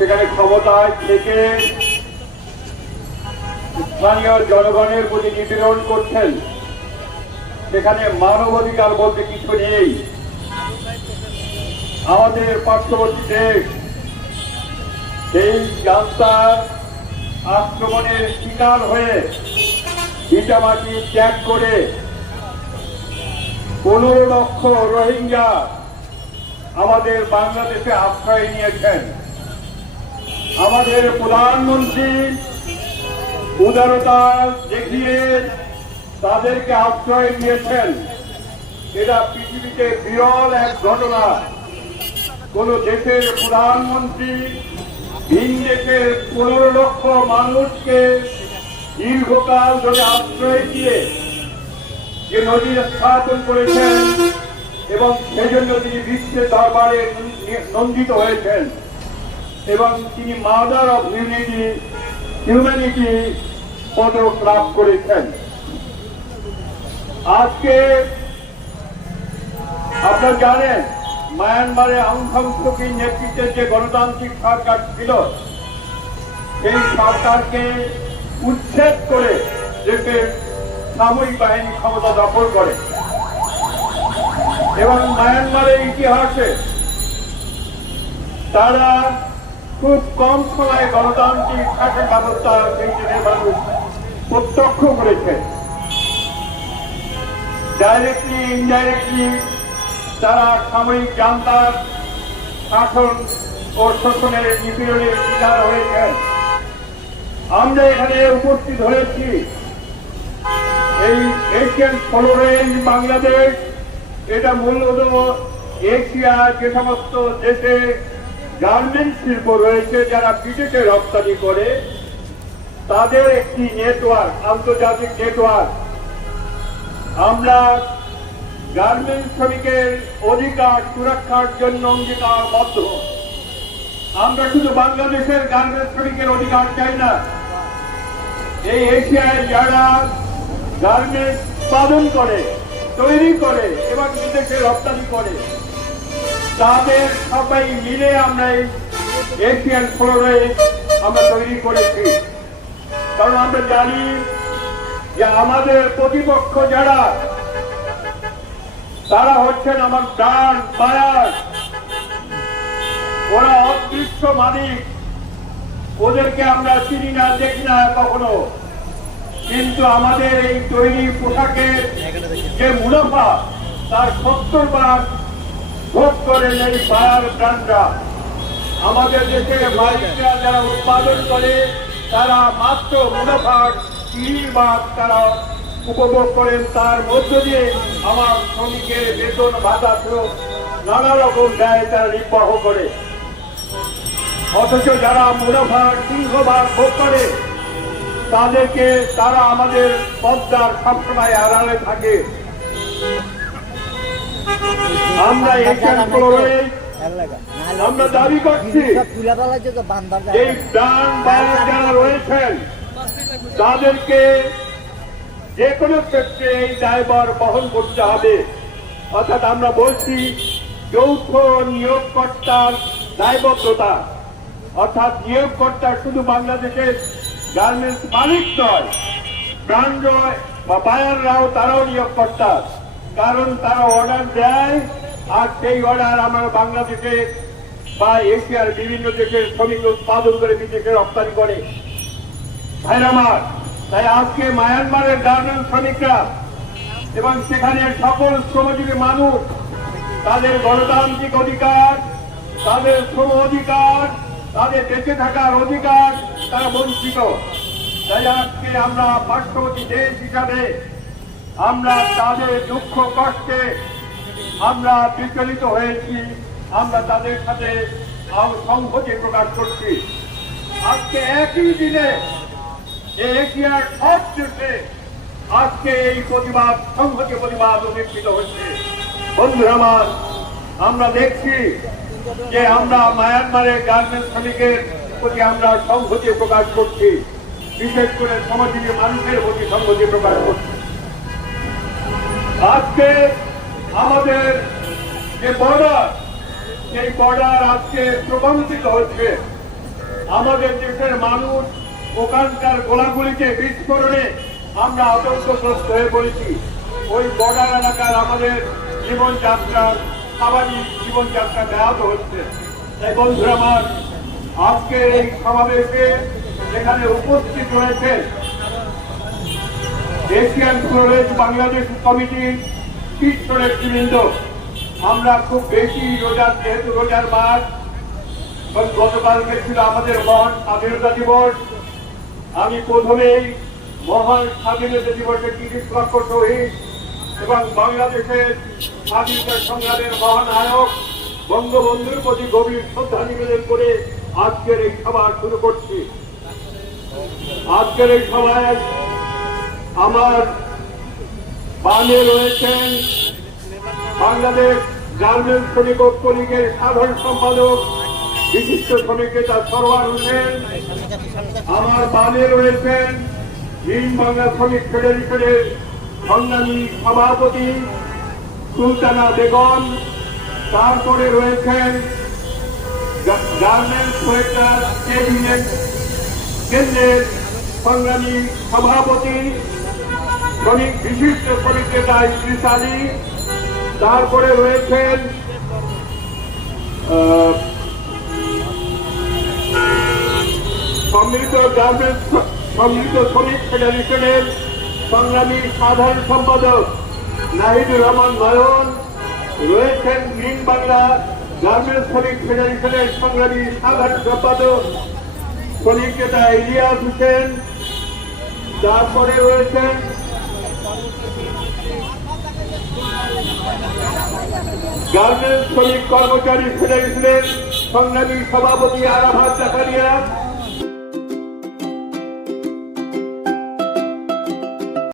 সেখানে ক্ষমতায় থেকে স্থানীয় জনগণের প্রতি নিপীড়ন করছেন। সেখানে মানবাধিকার বলতে কিছু নেই। আমাদের পার্শ্ববর্তী দেশ, সেই জান্তার আক্রমণের শিকার হয়ে ভিটামাটি ত্যাগ করে পনেরো লক্ষ রোহিঙ্গা আমাদের বাংলাদেশে আশ্রয় নিয়েছেন। আমাদের প্রধানমন্ত্রী উদারতা দেখিয়ে তাদেরকে আশ্রয় দিয়েছেন। এটা পৃথিবীতে বিরল এক ঘটনা। কোন দেশের প্রধানমন্ত্রী ভিন দেশের পনেরো লক্ষ মানুষকে দীর্ঘকাল ধরে আশ্রয় দিয়ে যে নদী স্থাপন করেছেন এবং সেজন্য তিনি বিশ্বের দরবারে নন্দিত হয়েছেন। এবং তিনি মাদার অফ ইউনিটি হিউম্যানিটি পদক লাভ করেছেন। আজকে আপনারা জানেন, মায়ানমারে আউং সান সুকির নেতৃত্বে যে গণতান্ত্রিক সরকার ছিল সেই সরকারকে উচ্ছেদ করে দেশের সামরিক বাহিনী ক্ষমতা দখল করে। এবং মায়ানমারের ইতিহাসে তারা খুব কম সময়ে গণতান্ত্রিক শাসন ব্যবস্থা সেই দেশের মানুষ প্রত্যক্ষ করেছে। ডাইরেক্টলি ইনডাইরেক্টলি তারা সাময়িক জান্তার শাসন ও শোষণের নিপীড়নের শিকার হয়েছেন আমরা এখানে উপস্থিত হয়েছি। এই এশিয়ান ফ্লোরেঞ্জ বাংলাদেশ এটা মূলত এশিয়া যে সমস্ত দেশে গার্মেন্ট শিল্প রয়েছে, যারা বিদেশে রপ্তানি করে, তাদের একটি নেটওয়ার্ক আন্তর্জাতিক নেটওয়ার্ক আমরা গার্মেন্ট শ্রমিকের অধিকার সুরক্ষার জন্য অঙ্গীকারবদ্ধ। আমরা শুধু বাংলাদেশের গার্মেন্ট শ্রমিকের অধিকার চাই না। এই এশিয়ায় যারা গার্মেন্ট উৎপাদন করে, তৈরি করে, এবং বিদেশে রপ্তানি করে তাদের সবাই মিলে আমরা এই এশিয়ান ফ্লোরে আমরা তৈরি করেছি। কারণ আমরা জানি যে আমাদের প্রতিপক্ষ যারা, তারা হচ্ছেন আমার প্রাণ মায়ার ওরা অদৃশ্য মালিক। ওদেরকে আমরা চিনি না, দেখি না কখনো। কিন্তু আমাদের এই তৈরি পোশাকের যে মুনাফা, তার সত্তর ভাগ ভোগ করেন এই বায়ার ব্র্যান্ডরা আমাদের দেশে মালিকরা যারা উৎপাদন করে, তারা মাত্র মুনাফার তিরিশ ভাগ তারা উপভোগ করেন। তার মধ্য দিয়ে আমার শ্রমিকের বেতন ভাতা নানা রকম ব্যয় তারা নির্বাহ করে। অথচ যারা মুনাফার সিংহভাগ ভোগ করে, তাদেরকে তারা আমাদের পদ্মার সবসময় আড়ালে থাকে। আমরা এশিয়ান ফ্লোরে আমরা দাবি করছি। এই প্রাণ বায়ু যারা রয়েছেন তাদেরকে যে কোনো ক্ষেত্রে এই দায়ভার বহন করতে হবে। অর্থাৎ আমরা বলছি যৌথ নিয়োগকর্তার দায়বদ্ধতা। অর্থাৎ নিয়োগকর্তা শুধু বাংলাদেশের গার্মেন্টস মালিক নয় ব্রান্ড বা বায়াররাও তারাও নিয়োগকর্তা। কারণ তারা অর্ডার দেয়, আর সেই অর্ডার আমরা বাংলাদেশে বা এশিয়ার বিভিন্ন দেশের শ্রমিক উৎপাদন করে বিদেশে রপ্তানি করে। ভাইরামার তাই আজকে মায়ানমারের গার্মেন্ট শ্রমিকরা এবং সেখানে সকল শ্রমজীবী মানুষ, তাদের গণতান্ত্রিক অধিকার, তাদের শ্রম অধিকার, তাদের বেঁচে থাকার অধিকার তারা বঞ্চিত। তাই আজকে আমরা পার্শ্ববর্তী দেশ হিসাবে আমরা তাদের দুঃখ, কষ্টে আমরা বিচলিত হয়েছি। আমরা তাদের সাথে সংহতি প্রকাশ করছি। আজকে একই দিনে এই এশিয়ার সব দেশে আজকে এই প্রতিবাদ, সংহতি প্রতিবাদ অনুষ্ঠিত হচ্ছে। বন্ধুরা আমার, আমরা দেখছি যে আমরা মায়ানমারের গার্মেন্ট শ্রমিকের প্রতি আমরা সংহতি প্রকাশ করছি। বিশেষ করে সমাজজীবী মানুষের প্রতি সংহতি প্রকাশ করছি। আজকে আমাদের যে বর্ডার সেই বর্ডার আজকে প্রবন্ধিত হচ্ছে। আমাদের দেশের মানুষ ওখানকার গোলাগুলিতে বিস্ফোরণে আমরা আতঙ্কগ্রস্ত হয়ে পড়েছি। ওই বর্ডার এলাকার আমাদের জীবনযাত্রার স্বাভাবিক জীবনযাত্রা ব্যাহত হচ্ছে। তাই বন্ধুরা আমার আজকে এই সমাবেশে যেখানে উপস্থিত রয়েছে এশিয়ান ফ্লোরেজ বাংলাদেশ কমিটির শীর্ষ নেতৃবৃন্দ। আমরা খুব বেশি রোজার, যেহেতু রোজার মাস গতকালকে ছিল আমাদের মহান স্বাধীনতা দিবস। আমি প্রথমেই মহান স্বাধীনতা দিবসের তিরিশ লক্ষ শহীদ এবং বাংলাদেশের স্বাধীনতা সংগ্রামের মহানায়ক বঙ্গবন্ধুর প্রতি গভীর শ্রদ্ধা নিবেদন করে আজকের এই সভা শুরু করছি। আজকের এই সভায় আমার বামে রয়েছেন বাংলাদেশ গার্মেন্টস শ্রমিক ঐক্য সাধারণ সম্পাদক, বিশিষ্ট শ্রমিক নেতা সরওয়ার হোসেন। আমার বামে রয়েছেন গ্রিন বাংলা শ্রমিক ফেডারেশনের সংগ্রামী সভাপতি সুলতানা বেগম। তারপরে রয়েছেন গার্মেন্টস ওয়ার্কার ক্যাবিনেট কেন্দ্রের সংগ্রামী সভাপতি শ্রমিক বিশিষ্ট শ্রমিক নেতা ইদ্রিস আলী তারপরে রয়েছেন সম্মিলিত গার্মেন্টস সম্মিলিত শ্রমিক ফেডারেশনের সংগ্রামী সাধারণ সম্পাদক নাহিদুর রহমান নয়ন, রয়েছেন গ্রিন বাংলা গার্মেন্টস শ্রমিক ফেডারেশনের সংগ্রামী সাধারণ সম্পাদক শ্রমিক নেতা ইলিয়াস হোসেন, তারপরে রয়েছেন গার্মেন্টস শ্রমিক কর্মচারী ফেডারেশনের সংগ্রামী সভাপতি আরাফাত জাকারিয়া।